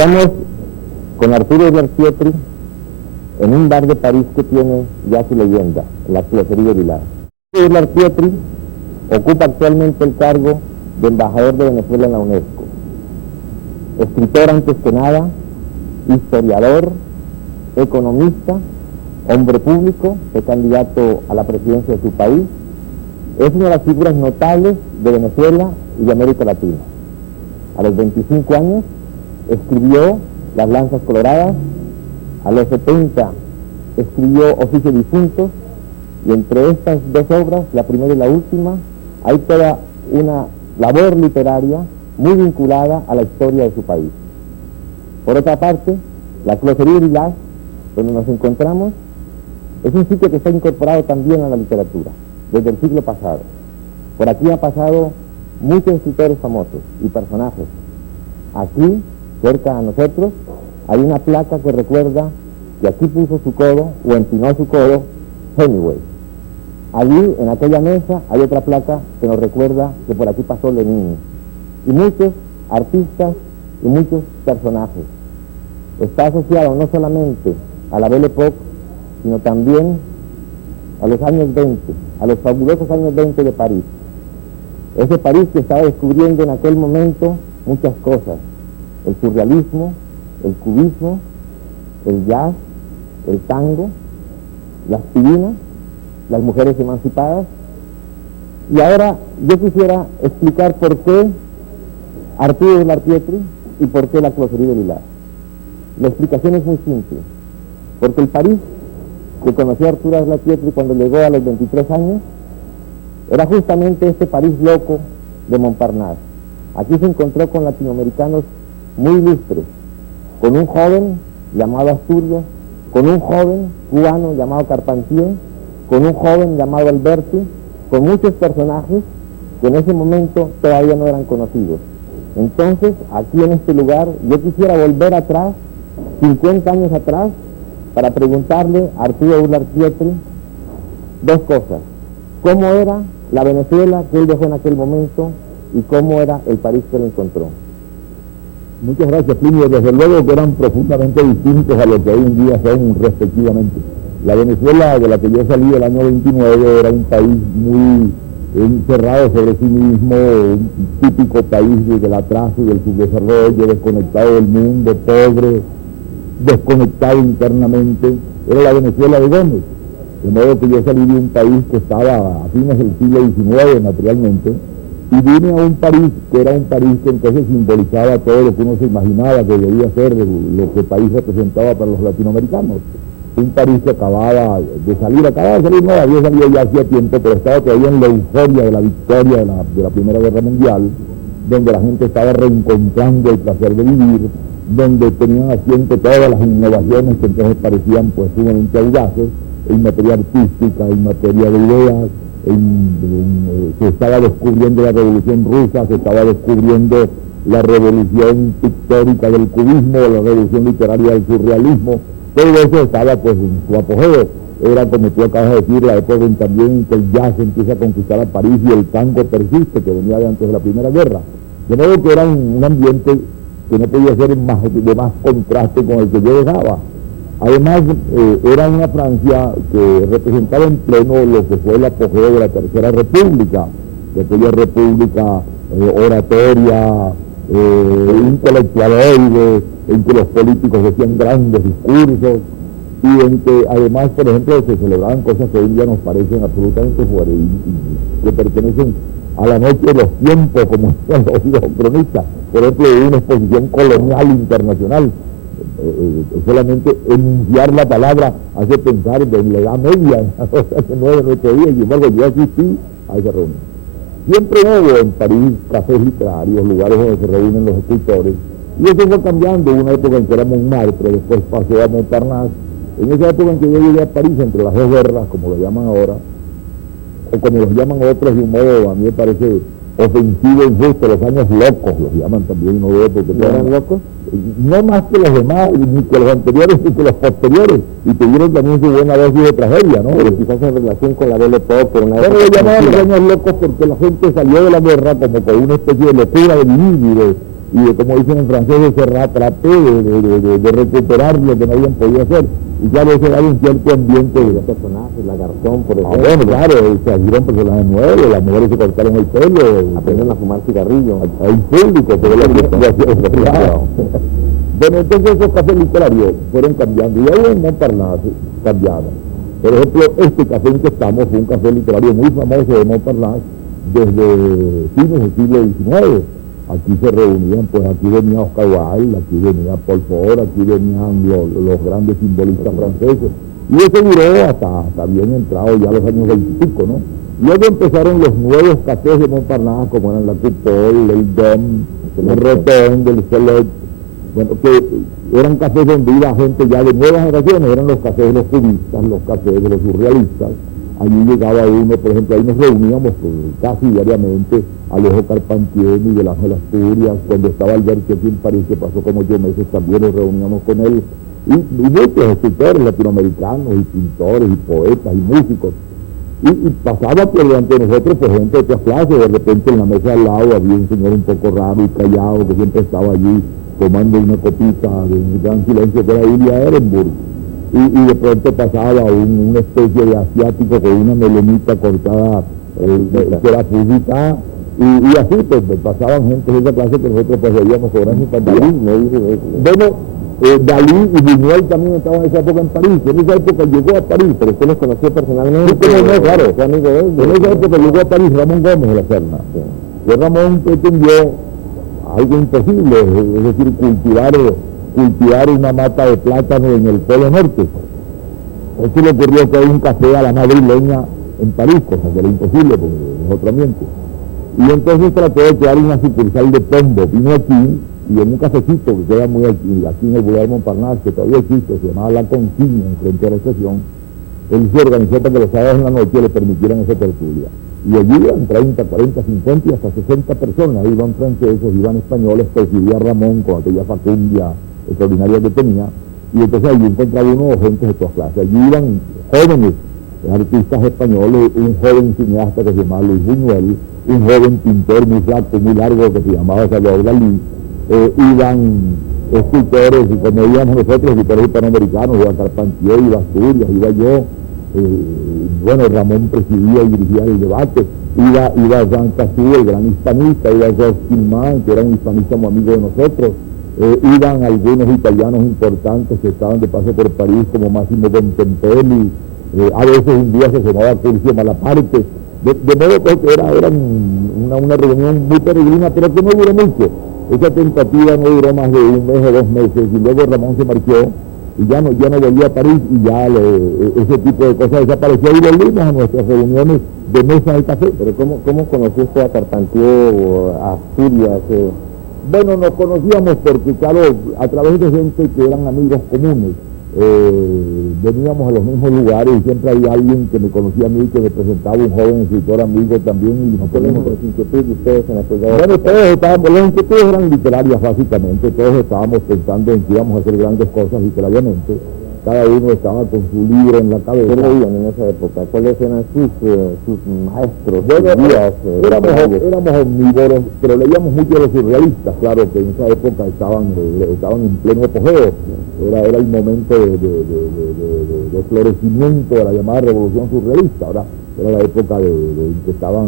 Estamos con Arturo Uslar-Pietri en un bar de París que tiene ya su leyenda, la Closerie Vilar. Arturo Uslar-Pietri ocupa actualmente el cargo de embajador de Venezuela en la UNESCO. Escritor antes que nada, historiador, economista, hombre público, fue candidato a la presidencia de su país. Es una de las figuras notables de Venezuela y de América Latina. A los 25 años escribió Las Lanzas Coloradas, a los 70 escribió Oficio Difuntos, y entre estas dos obras, la primera y la última, hay toda una labor literaria muy vinculada a la historia de su país. Por otra parte, la Closerie Vilar, donde nos encontramos, es un sitio que está incorporado también a la literatura, desde el siglo pasado. Por aquí han pasado muchos escritores famosos y personajes. Aquí, cerca a nosotros, hay una placa que recuerda que aquí puso su codo, o empinó su codo, Hemingway. Allí, en aquella mesa, hay otra placa que nos recuerda que por aquí pasó Lenin. Y muchos artistas y muchos personajes. Está asociado no solamente a la Belle Époque, sino también a los años 20, a los fabulosos años 20 de París. Ese París que estaba descubriendo en aquel momento muchas cosas: el surrealismo, el cubismo, el jazz, el tango, las pirinas, las mujeres emancipadas. Y ahora yo quisiera explicar por qué Arturo Uslar-Pietri y por qué la Closerie Vilar. La explicación es muy simple, porque el París que conoció Arturo Uslar-Pietri cuando llegó a los 23 años era justamente este París loco de Montparnasse. Aquí se encontró con latinoamericanos muy ilustres, con un joven llamado Asturias, con un joven cubano llamado Carpentier, con un joven llamado Alberti, con muchos personajes que en ese momento todavía no eran conocidos. Entonces, aquí en este lugar, yo quisiera volver atrás, 50 años atrás, para preguntarle a Arturo Uslar-Pietri dos cosas: cómo era la Venezuela que él dejó en aquel momento y cómo era el París que él encontró. Muchas gracias, Plinio. Desde luego que eran profundamente distintos a lo que hoy en día son respectivamente. La Venezuela de la que yo salí el año 29 era un país muy encerrado sobre sí mismo, un típico país del atraso y del subdesarrollo, desconectado del mundo, pobre, desconectado internamente. Era la Venezuela de Gómez. De modo que yo salí de un país que estaba a fines del siglo XIX materialmente, y vine a un París que era un París que entonces simbolizaba todo lo que uno se imaginaba que debía ser lo que el país representaba para los latinoamericanos. Un París que acababa de salir, no, había salido ya hacía tiempo, pero estaba todavía en la euforia de la victoria de la Primera Guerra Mundial, donde la gente estaba reencontrando el placer de vivir, donde tenían asiento todas las innovaciones que entonces parecían pues sumamente audaces, en materia artística, en materia de ideas, se estaba descubriendo la Revolución Rusa, se estaba descubriendo la revolución pictórica del cubismo, la revolución literaria del surrealismo. Todo eso estaba pues en su apogeo. Era, como tú acabas de decir, la época también en que el jazz empieza a conquistar a París y el tango persiste, que venía de antes de la Primera Guerra. De modo que era un ambiente que no podía ser de más contraste con el que yo dejaba. Además, era una Francia que representaba en pleno lo que fue el apogeo de la Tercera República, de aquella república oratoria, intelectualoide, en que los políticos decían grandes discursos, y en que además, por ejemplo, se celebraban cosas que hoy en día nos parecen absolutamente fuera y que pertenecen a la noche de los tiempos, como decían los cronistas. Por ejemplo, una exposición colonial internacional. Solamente enunciar la palabra hace pensar en la Edad Media, hace 9 días, y sin embargo yo asistí a esa reunión. Siempre hubo en París cafés literarios, lugares donde se reúnen los escritores, y eso fue cambiando. Una época en que era Montmartre, después pasó a Montparnasse. En esa época en que yo llegué a París, entre las dos guerras, como lo llaman ahora, o como los llaman otros de un modo, a mí me parece ofensivo, injusto, los años locos los llaman también, no veo porque ¿No eran locos? No más que los demás, ni que los anteriores, ni que los posteriores, y tuvieron también su buena dosis de tragedia, ¿no? Pero quizás en relación con la Belle Époque, una pero le llamaban los años locos porque la gente salió de la guerra como con una especie de locura de vivir y de, como dicen en francés, de se rattrapé, de recuperar lo que no habían podido hacer. Y claro, eso era un cierto ambiente de personajes, la Garzón, por ejemplo. bueno, claro, se salieron personajes nuevos, las mujeres se cortaron el pelo, Aprendieron a fumar cigarrillo. Hay público, pero lo hacía. Bueno, entonces esos cafés literarios fueron cambiando, y ahí en Montparnasse cambiaron. Por ejemplo, este café en que estamos fue un café literario muy famoso de Montparnasse desde fines del siglo XIX. Aquí se reunían, pues aquí venía Oscar Wilde, aquí venía Paul Fort, aquí venían los grandes simbolistas franceses. Y eso duró hasta bien entrado ya los años 20 y pico, ¿no? Luego empezaron los nuevos cafés de Montparnasse, como eran la Coupole, el Dom, el Rotonde, el Select. Bueno, que eran cafés donde iba gente ya de nuevas generaciones, eran los cafés de los cubistas, los cafés de los surrealistas. Allí llegaba uno, por ejemplo, ahí nos reuníamos casi diariamente, Alejo Carpentier, Miguel Ángel Asturias, cuando estaba Alberto aquí en París, que pasó como 8 meses, también nos reuníamos con él, y muchos escritores latinoamericanos, y pintores, y poetas, y músicos. Y pasaba por delante de nosotros, por gente de otras clases, de repente en la mesa al lado había un señor un poco raro y callado, que siempre estaba allí tomando una copita de un gran silencio, que era Ilya Ehrenburg. Y de pronto pasaba una especie de asiático con una melenita cortada, que era fugita, y así pues pasaban gente de esa clase que nosotros pues veíamos con gran simpatía. Bueno, Dalí y Buñuel también estaban en esa época en París. En esa época llegó a París, pero usted los conoció personalmente. Sí, no, claro. Amigo de él. En esa época llegó a París Ramón Gómez de la Serna. Sí. Que Ramón pretendió algo imposible, es decir, cultivar una mata de plátano en el Polo Norte. Eso le ocurrió que hay un café a la madrileña en París, cosa que era imposible porque es otro ambiente. Y entonces trató de crear una sucursal de Pombo. Vino aquí y en un cafecito que queda muy aquí en el Boulevard Montparnasse, que todavía existe, se llamaba La Consigna, enfrente a la estación. Él se organizó para que los sábados en la noche le permitieran esa tertulia. Y allí iban 30, 40, 50 y hasta 60 personas. Iban franceses, iban españoles, presidía Ramón con aquella facundia extraordinaria que tenía. Y entonces allí encontraba uno gente de todas clases. Allí iban jóvenes artistas españoles, un joven cineasta que se llamaba Luis Buñuel, un joven pintor muy flaco, muy largo que se llamaba Salvador Dalí. Iban escritores, y como íbamos nosotros, escritores hispanoamericanos, iba Carpentier, iba Asturias, iba yo. Bueno, Ramón presidía y dirigía el debate, iba Jean Cassou, el gran hispanista, iba Georges Tillman, que era un hispanista muy amigo de nosotros, iban algunos italianos importantes que estaban de paso por París, como Massimo Bontempelli, a veces un día se llamaba Curcio Malaparte, de modo que era una reunión muy peregrina, pero que no duró mucho. Esa tentativa no duró más de 1 mes o 2 meses, y luego Ramón se marchó, y ya no volvió a París, y ya ese tipo de cosas desapareció, y volvimos a nuestras reuniones de mesa de café. Pero ¿cómo conoció usted a Carpentier o a Asturias? Bueno, nos conocíamos porque, claro, a través de gente que eran amigos comunes, veníamos a los mismos lugares y siempre había alguien que me conocía a mí, que me presentaba un joven escritor amigo también, y nos poníamos las inquietudes de ustedes en aquella Bueno, todos estábamos, las inquietudes eran literarias básicamente, todos estábamos pensando en que íbamos a hacer grandes cosas literariamente, cada uno estaba con su libro en la cabeza. ¿Qué leían en esa época? ¿Cuáles eran sus maestros? Bueno, sus guías? Éramos omnívoros, pero leíamos mucho de los surrealistas, claro, que en esa época estaban en pleno apogeo. Era el momento de florecimiento de la llamada revolución surrealista. Ahora era la época de que estaban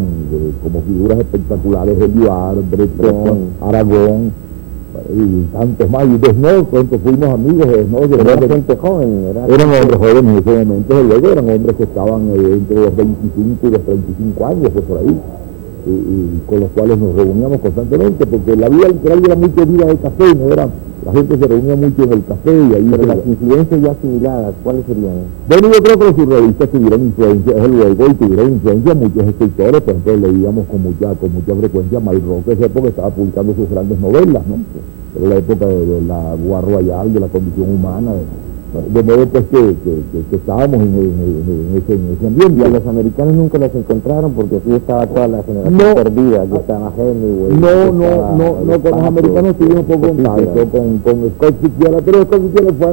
como figuras espectaculares Eliard, Breton, Aragón, y tantos más, y Desnos, pronto fuimos amigos de Desnos. Era gente joven, ¿verdad? Eran hombres jóvenes en ese momento, luego eran hombres que estaban entre los 25 y los 35 años, pues por ahí, y con los cuales nos reuníamos constantemente, porque la vida literal era mucha vida de café, no era, la gente se reunía mucho en el café, y ahí... Pero las influencias ya asimiladas, ¿cuáles serían? Bueno, yo creo que los surrealistas tuvieron influencia, desde luego, y tuvieron influencia muchos escritores, por ejemplo, leíamos con mucha frecuencia Malraux, que en esa época estaba publicando sus grandes novelas, ¿no? Era la época de la Guerra Royal, de la condición humana, de modo pues que estábamos en ese ambiente. Y a los americanos nunca los encontraron, porque aquí estaba toda la generación perdida, aquí estaba Hemingway. No, con los americanos tuvimos poco contacto, con Scott Fitzgerald, pero Scott Fitzgerald fue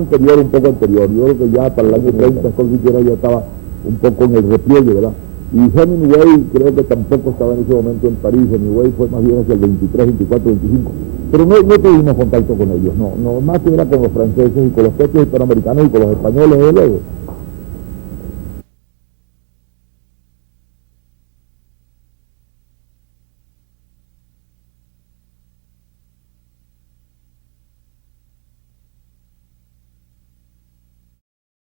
un poco anterior. Yo creo que ya para el año 30 Scott Fitzgerald ya estaba un poco en el repliegue, ¿verdad? Y Hemingway creo que tampoco estaba en ese momento en París. Hemingway fue más bien hacia el 23, 24, 25. Pero no tuvimos contacto con ellos, no más que era con los franceses y con los textos hispanoamericanos y con los españoles, desde luego.